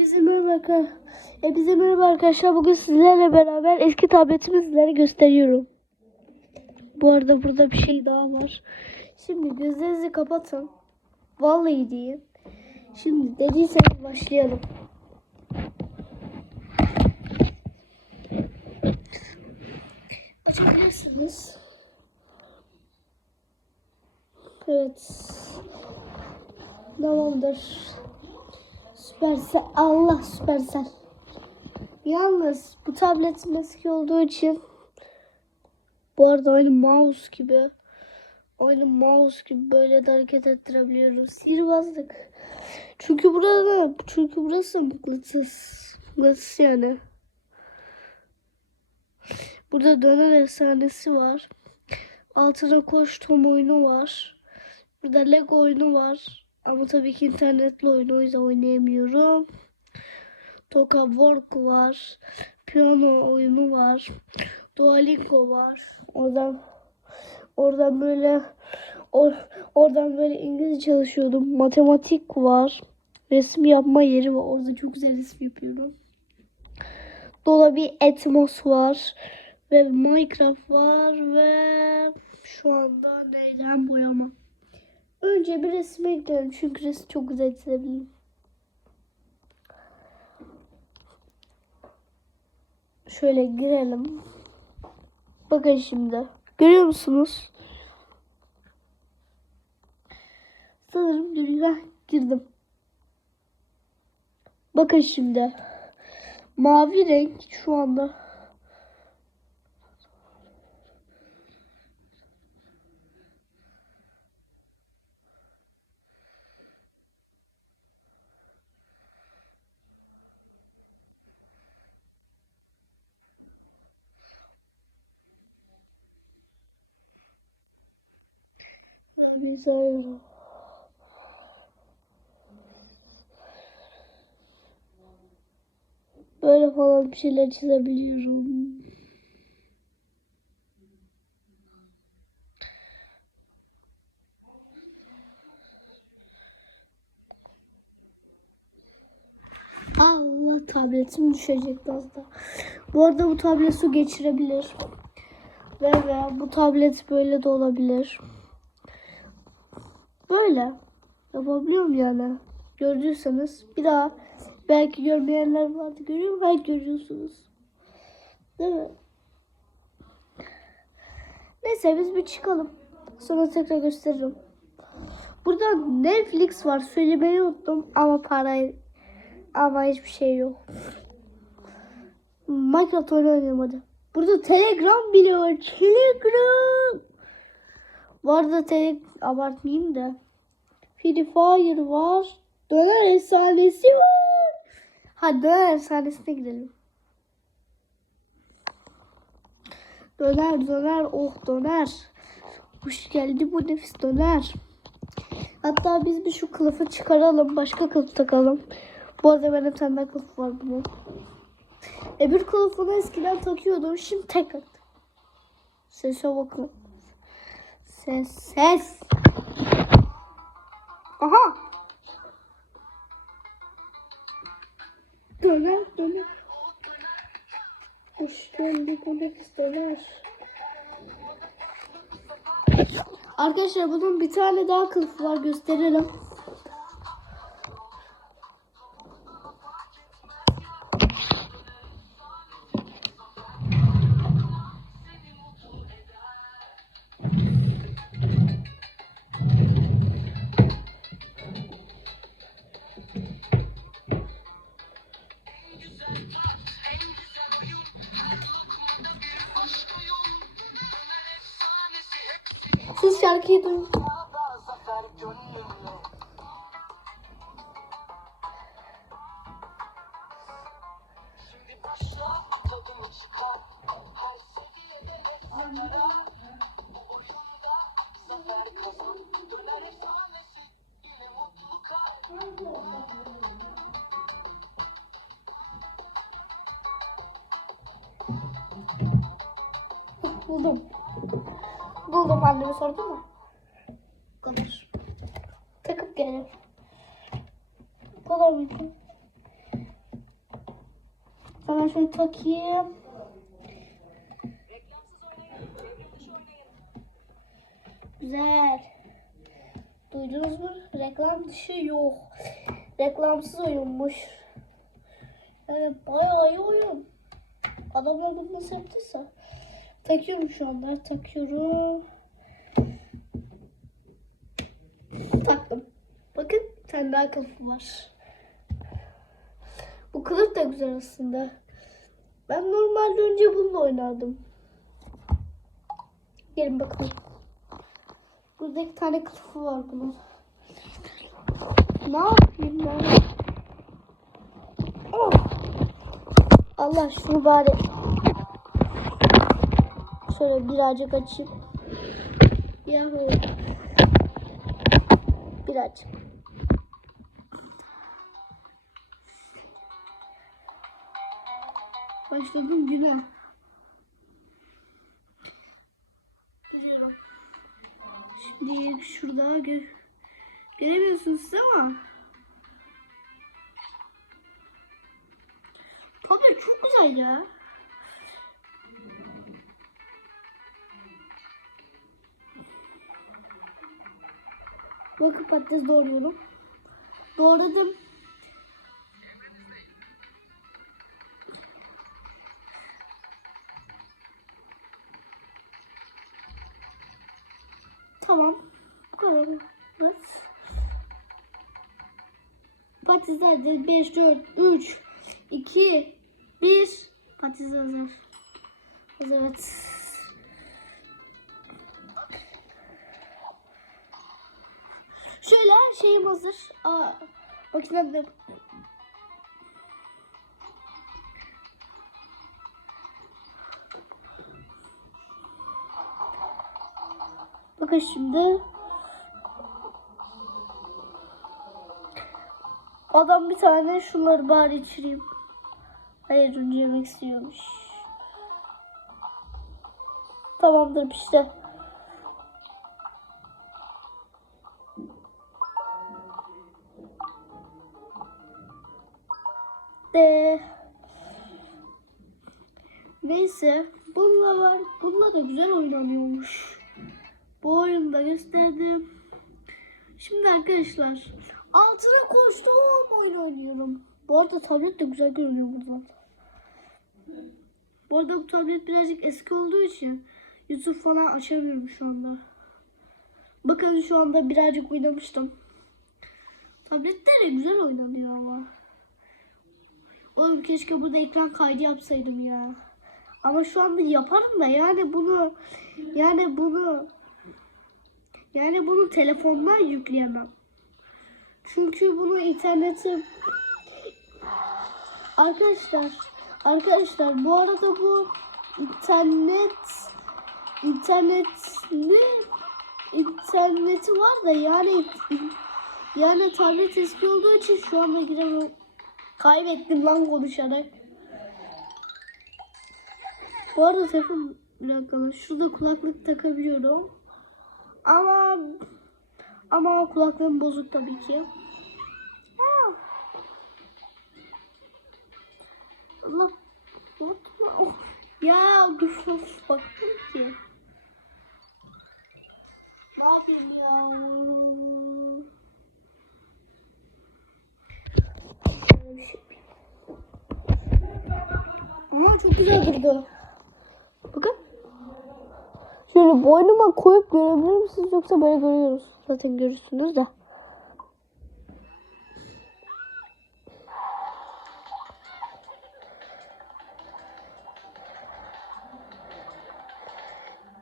Hepinize merhaba. Hepinize merhaba arkadaşlar. Bugün sizlerle beraber eski tabletimizleri gösteriyorum. Bu arada burada bir şey daha var. Şimdi gözlerinizi kapatın. Vallahi deyin. Şimdi dediyseniz başlayalım. Açabilirsiniz. Evet. Tamamdır. Süpersel. Allah süpersel. Yalnız bu tabletin eski olduğu için bu arada aynı mouse gibi aynı mouse gibi böyle de hareket ettirebiliyoruz. Sihirbazlık. Çünkü burada çünkü burası mıknatıs. Mıknatıs yani. Burada döner efsanesi var. Altına koş Tom oyunu var. Burada Lego oyunu var. Ama tabii ki internetli oyun o yüzden oynayamıyorum. Toka Work var. Piyano oyunu var. Duolingo var. Oradan oradan böyle or, oradan böyle İngilizce çalışıyordum. Matematik var. Resim yapma yeri var. Orada çok güzel resim yapıyorum. Dolabı Atmos var. Ve Minecraft var ve şu anda neyden boyama. Önce bir resme gidelim çünkü resim çok güzel çizebilirim. Şöyle girelim. Bakın şimdi. Görüyor musunuz? Sanırım. Heh, girdim. Bakın şimdi. Mavi renk şu anda. Güzel. Böyle falan bir şeyler çizebiliyorum. Allah tabletim düşecek az da. Bu arada bu tablet su geçirebilir. Ve ve bu tablet böyle de olabilir. Böyle. Yapabiliyorum yani. Gördüyseniz bir daha belki görmeyenler vardı. Görüyor? Hayır görüyorsunuz. Değil mi? Neyse biz bir çıkalım. Sonra tekrar gösteririm. Burada Netflix var. Söylemeyi unuttum ama para ama hiçbir şey yok. Minecraft hadi. Burada Telegram bile var. Telegram. Bu arada tele abartmayayım da. Free Fire var. Döner efsanesi var. Hadi döner efsanesine gidelim. Döner döner oh döner. Hoş geldi bu nefis döner. Hatta biz bir şu kılıfı çıkaralım. Başka kılıf takalım. Bu arada benim senden kılıf var bunun. Öbür kılıfını eskiden takıyordum. Şimdi tekrar. Sese bakın. Ses ses. Aha. Döner döner. Geldik bu nefis döner. Arkadaşlar bunun bir tane daha kılıfı var gösterelim. Duyun. Buldum. Buldum anneme sordun mu? Kadar. Takıp gelelim. Bu kadar mıydı? Hemen şöyle takayım. Güzel. Duydunuz mu? Reklam dışı yok. Reklamsız oyunmuş. Yani bayağı iyi oyun. Adam olduğunu yaptıysa. Takıyorum şu anda. Takıyorum. Daha kılıfı var. Bu kılıf da güzel aslında. Ben normalde önce bununla oynardım. Gelin bakalım. Burada iki tane kılıfı var bunun. Ne yapayım ben? Oh. Allah şunu bari şöyle birazcık açayım. Yahu. Birazcık. Başladım güne. Gidiyorum. Şimdi şurada gö göremiyorsunuz siz ama Tabii çok güzel ya. Bakın patates doğruyorum. Doğradım. Bas. Patatesler de 5, 4, 3, 2, 1. Patates hazır. Hazır evet. Şöyle her şeyim hazır. Aa, makinem de Bakın şimdi. Adam bir tane şunları bari içireyim. Hayır önce yemek istiyormuş. Tamamdır işte. De. Neyse. Bununla var. Bununla da güzel oynanıyormuş. Bu oyunda gösterdim. Şimdi arkadaşlar altına koştum oyun oynuyorum. Bu arada tablet de güzel görünüyor buradan. Bu arada bu tablet birazcık eski olduğu için YouTube falan açamıyorum şu anda. Bakın şu anda birazcık oynamıştım. Tablette de güzel oynanıyor ama. Oğlum keşke burada ekran kaydı yapsaydım ya. Ama şu anda yaparım da yani bunu yani bunu yani bunu telefondan yükleyemem. Çünkü bunu internete Arkadaşlar arkadaşlar bu arada bu internet internetli interneti var da yani yani tablet eski olduğu için şu anda giremem. Kaybettim lan konuşarak. Bu arada telefon bir dakika. Şurada kulaklık takabiliyorum. Ama ama kulaklığım bozuk tabii ki. Allah unutma. Ya güçlü baktım ki. Ne yapayım ya? Ama çok güzel durdu. Bakın. Şöyle boynuma koyup görebilir misiniz yoksa böyle görüyoruz. Zaten görürsünüz de.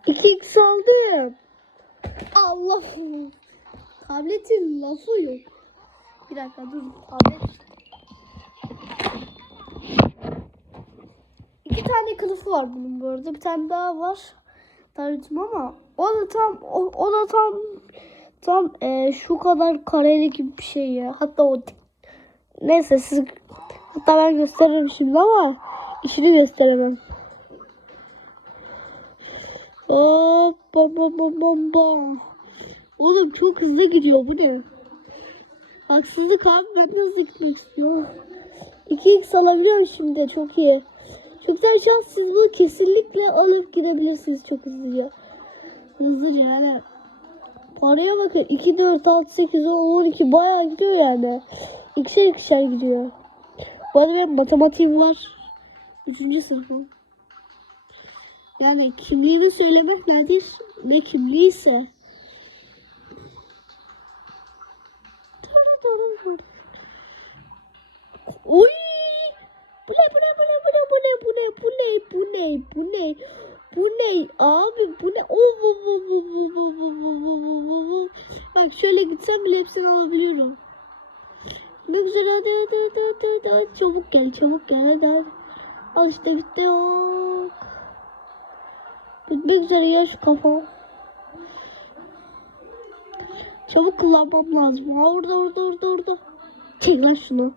İki x aldım. Allah. Tabletin lafı yok. Bir dakika dur. Tablet. İki tane kılıfı var bunun bu arada. Bir tane daha var. Tabletim ama o da tam o, o da tam tam e, şu kadar kareli gibi bir şey ya. Hatta o neyse siz hatta ben gösteririm şimdi ama işini gösteremem. Hop bam bam bam bam bam. Oğlum çok hızlı gidiyor bu ne? Haksızlık abi ben de hızlı gitmek istiyorum. 2x alabiliyorum şimdi çok iyi. Çok güzel şans siz bunu kesinlikle alıp gidebilirsiniz çok hızlıca. Hızlıca yani. Paraya bakın 2, 4, 6, 8, 10, 12 bayağı gidiyor yani. İkişer ikişer gidiyor. Bu arada benim matematiğim var. Üçüncü sınıfım. Yani kimliğimi söylemek nedir? Ne kimliğiyse. Çabuk gel hadi al işte bitti yok bitmek üzere ya şu kafam çabuk kullanmam lazım. Ha orada orada orada orada. Çek lan şunu.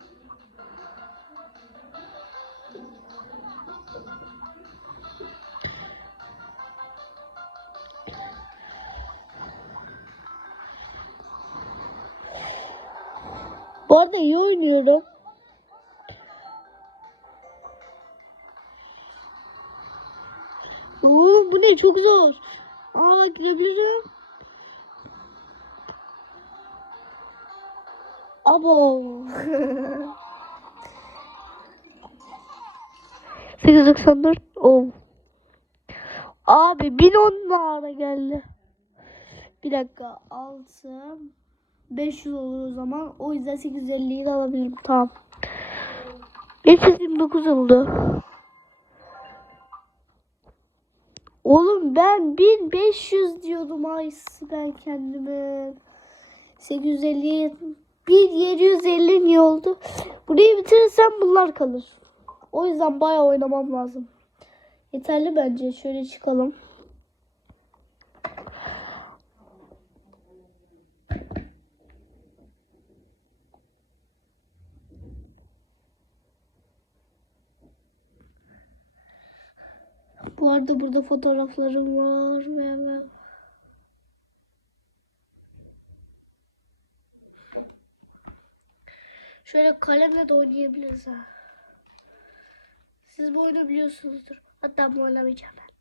Bu arada iyi oynuyorum. Oğlum bu ne çok zor. Aa gidebilirim. Abo. 894 oh. Abi 1010 daha geldi. Bir dakika 6 500 olur o zaman. O yüzden 850'yi de alabilirim. Tamam. 529 oldu. Oğlum ben 1500 diyordum ay ben kendime. 850'ye 1750 niye oldu? Burayı bitirirsem bunlar kalır. O yüzden bayağı oynamam lazım. Yeterli bence. Şöyle çıkalım. Bu arada burada fotoğraflarım var ve Şöyle kalemle de oynayabiliriz ha. Siz bu oyunu biliyorsunuzdur. Hatta bu oynamayacağım ben.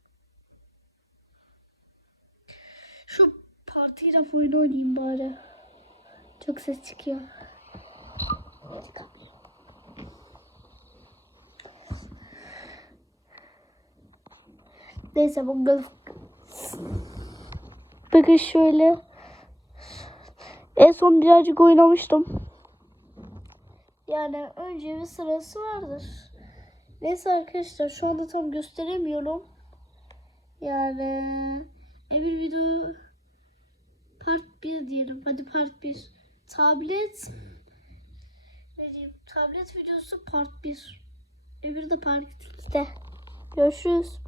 Şu parti raf oyunu oynayayım bari. Çok ses çıkıyor. Neyse bakalım. Bakın şöyle. En son birazcık oynamıştım. Yani önce bir sırası vardır. Neyse arkadaşlar şu anda tam gösteremiyorum. Yani bir video part 1 diyelim. Hadi part 1. Tablet ne diyeyim? Tablet videosu part 1. Öbürü de part 2'de. Görüşürüz.